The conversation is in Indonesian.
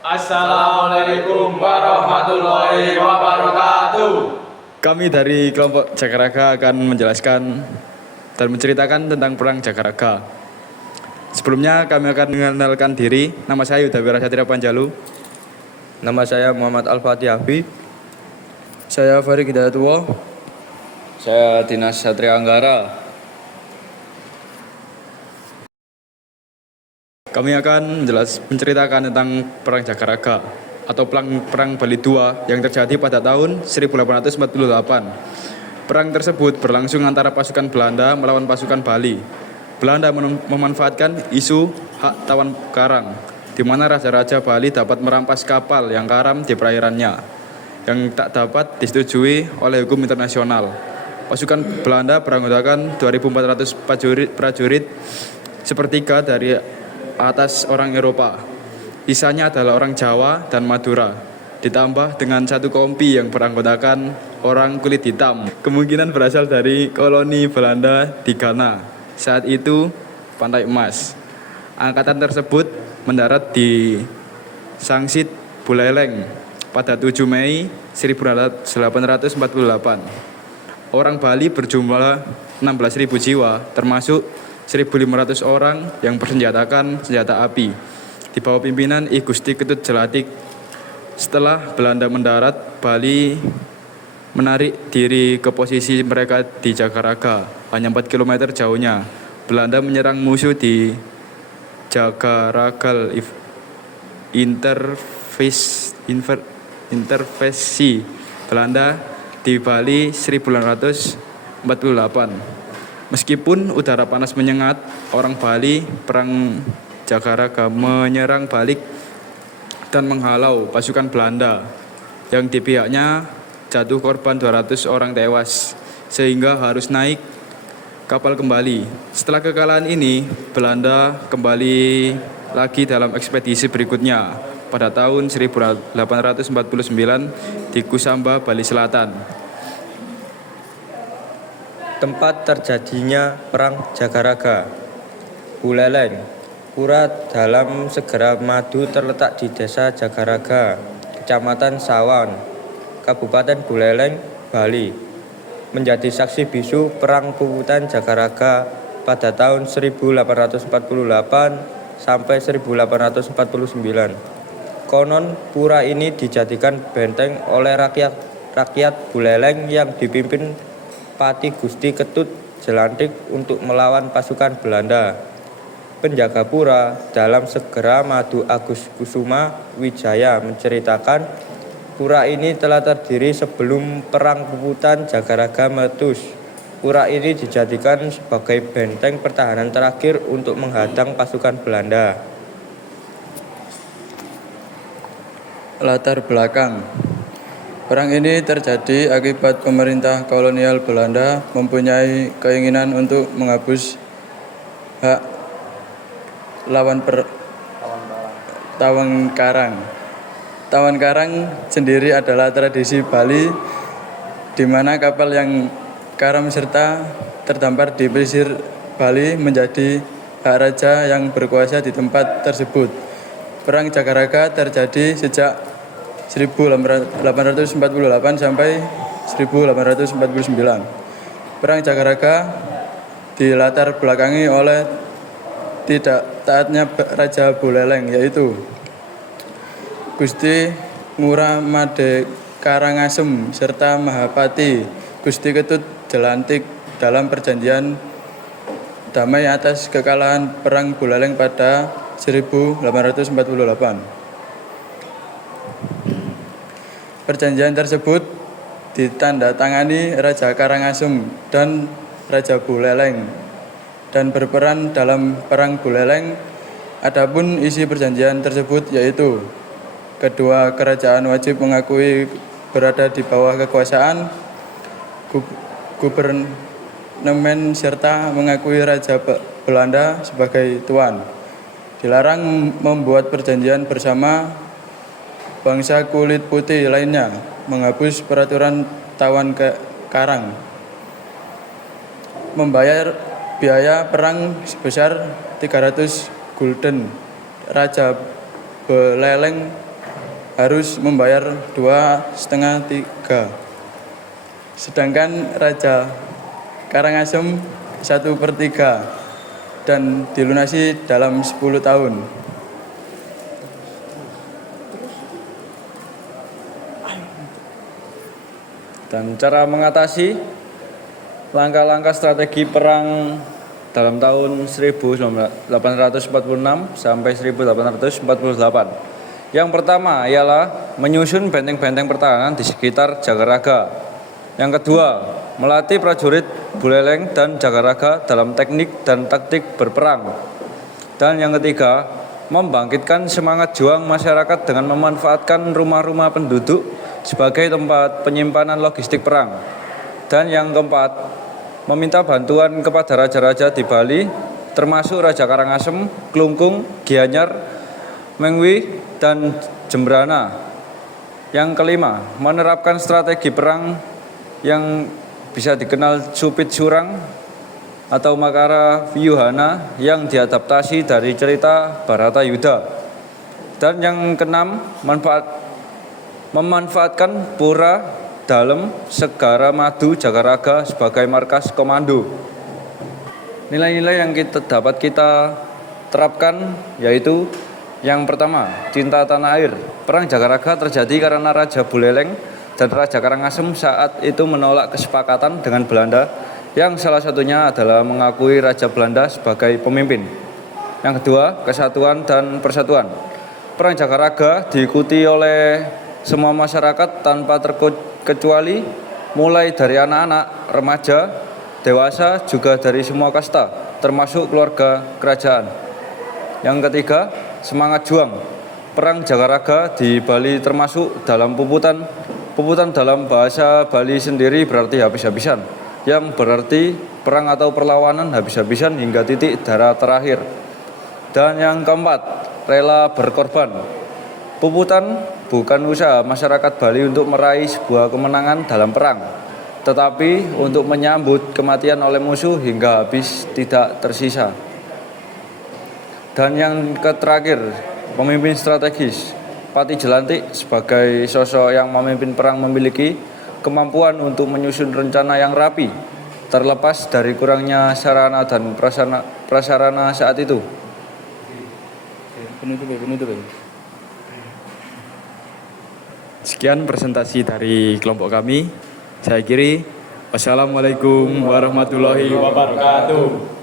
Assalamualaikum warahmatullahi wabarakatuh. Kami dari kelompok Jagaraga akan menjelaskan dan menceritakan tentang Perang Jagaraga. Sebelumnya kami akan mengenalkan diri. Nama saya Yudhawira Satria Panjalu. Nama saya Muhammad Al-Fatih Habib. Saya Farid Hidayatullah. Saya Dinas Satria Anggara. Kami akan menceritakan tentang Perang Jagaraga atau Perang Bali II yang terjadi pada tahun 1848. Perang tersebut berlangsung antara pasukan Belanda melawan pasukan Bali. Belanda memanfaatkan isu hak tawon karang, di mana raja-raja Bali dapat merampas kapal yang karam di perairannya, yang tak dapat disetujui oleh hukum internasional. Pasukan Belanda beranggotakan 2.400 prajurit, sepertiga dari atas orang Eropa. Sisanya adalah orang Jawa dan Madura, ditambah dengan satu kompi yang beranggotakan orang kulit hitam. Kemungkinan berasal dari koloni Belanda di Ghana, saat itu Pantai Emas. Angkatan tersebut mendarat di Sangsit Buleleng pada 7 Mei 1848. Orang Bali berjumlah 16.000 jiwa, termasuk 1.500 orang yang bersenjatakan senjata api di bawah pimpinan I Gusti Ketut Jelatik. Setelah Belanda mendarat, Bali menarik diri ke posisi mereka di Jagaraga, hanya 4 km jauhnya. Belanda menyerang musuh di Jagaragal intervensi Belanda di Bali 1848. Meskipun udara panas menyengat, orang Bali Perang Jagaraga menyerang balik dan menghalau pasukan Belanda, yang di pihaknya jatuh korban 200 orang tewas, sehingga harus naik kapal kembali. Setelah kekalahan ini, Belanda kembali lagi dalam ekspedisi berikutnya pada tahun 1849 di Kusamba, Bali Selatan. Tempat terjadinya Perang Jagaraga. Buleleng, pura dalam segera madu terletak di Desa Jagaraga, Kecamatan Sawan, Kabupaten Buleleng, Bali. Menjadi saksi bisu Perang Puputan Jagaraga pada tahun 1848 sampai 1849. Konon pura ini dijadikan benteng oleh rakyat Buleleng yang dipimpin Pati Gusti Ketut Jelantik untuk melawan pasukan Belanda. Penjaga pura dalam segera Madu Agus Kusuma Wijaya menceritakan pura ini telah terdiri sebelum Perang Puputan Jagaraga meletus. Pura ini dijadikan sebagai benteng pertahanan terakhir untuk menghadang pasukan Belanda. Latar belakang perang ini terjadi akibat pemerintah kolonial Belanda mempunyai keinginan untuk menghapus hak tawon karang. Tawon karang sendiri adalah tradisi Bali, di mana kapal yang karam serta terdampar di pesisir Bali menjadi hak raja yang berkuasa di tempat tersebut. Perang Jagaraga terjadi sejak 1848 sampai 1849. Perang Jagaraga dilatar belakangi oleh tidak taatnya Raja Buleleng, yaitu Gusti Ngurah Made Karangasem serta Mahapati Gusti Ketut Jelantik dalam perjanjian damai atas kekalahan Perang Buleleng pada 1848. Perjanjian tersebut ditandatangani Raja Karangasem dan Raja Buleleng dan berperan dalam Perang Buleleng. Adapun isi perjanjian tersebut yaitu kedua kerajaan wajib mengakui berada di bawah kekuasaan gubernemen serta mengakui Raja Belanda sebagai tuan. Dilarang membuat perjanjian bersama bangsa kulit putih lainnya, menghapus peraturan tawon karang, membayar biaya perang sebesar 300 gulden. Raja Buleleng harus membayar 2,5/3. Sedangkan Raja Karangasem 1/3 dan dilunasi dalam 10 tahun. Dan cara mengatasi langkah-langkah strategi perang dalam tahun 1846 sampai 1848. Yang pertama ialah menyusun benteng-benteng pertahanan di sekitar Jagaraga. Yang kedua, melatih prajurit Buleleng dan Jagaraga dalam teknik dan taktik berperang. Dan yang ketiga, membangkitkan semangat juang masyarakat dengan memanfaatkan rumah-rumah penduduk sebagai tempat penyimpanan logistik perang. Dan yang keempat, meminta bantuan kepada raja-raja di Bali, termasuk Raja Karangasem, Klungkung, Gianyar, Mengwi, dan Jembrana. Yang kelima, menerapkan strategi perang yang bisa dikenal Supit Surang atau Makara Vyuhana yang diadaptasi dari cerita Bharatayuddha. Dan yang keenam, memanfaatkan Pura Dalem Segara Madu Jagaraga sebagai markas komando. Nilai-nilai yang dapat kita terapkan yaitu yang pertama, cinta tanah air. Perang Jagaraga terjadi karena Raja Buleleng dan Raja Karangasem saat itu menolak kesepakatan dengan Belanda yang salah satunya adalah mengakui Raja Belanda sebagai pemimpin. Yang kedua, kesatuan dan persatuan. Perang Jagaraga diikuti oleh semua masyarakat tanpa terkecuali, mulai dari anak-anak, remaja, dewasa, juga dari semua kasta, termasuk keluarga kerajaan. Yang ketiga, semangat juang. Perang Jagaraga di Bali termasuk dalam puputan dalam bahasa Bali sendiri berarti habis-habisan, yang berarti perang atau perlawanan habis-habisan hingga titik darah terakhir. Dan yang keempat, rela berkorban. Puputan bukan usaha masyarakat Bali untuk meraih sebuah kemenangan dalam perang, tetapi untuk menyambut kematian oleh musuh hingga habis tidak tersisa. Dan yang terakhir, pemimpin strategis. Pati Jelantik sebagai sosok yang memimpin perang memiliki kemampuan untuk menyusun rencana yang rapi, terlepas dari kurangnya sarana dan prasarana saat itu. Penutup. Sekian presentasi dari kelompok kami. Saya akhiri. Wassalamualaikum warahmatullahi wabarakatuh.